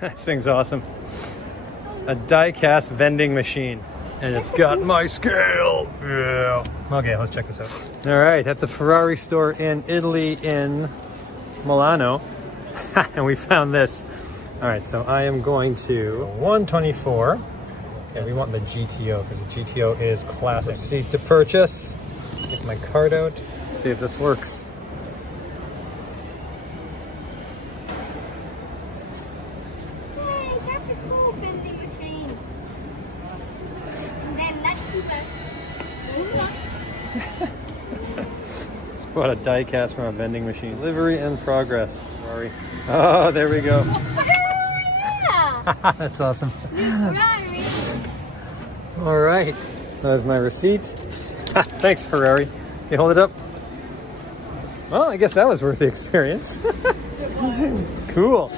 This thing's awesome. A die-cast vending machine. And it's got my scale. Yeah. Okay, let's check this out. All right, at the Ferrari store in Italy in Milano. And we found this. All right, so I am going to 124. Yeah, we want the GTO because the GTO is classic. Proceed to purchase. Get my card out. Let's see if this works. Hey, that's a cool vending machine. And then that's super. Let's put a die cast from a vending machine. Delivery in progress. Sorry. Oh, there we go. Yeah. That's awesome. Ferrari. All right, there's my receipt. Thanks, Ferrari. You hold it up. Well, I guess that was worth the experience. Cool.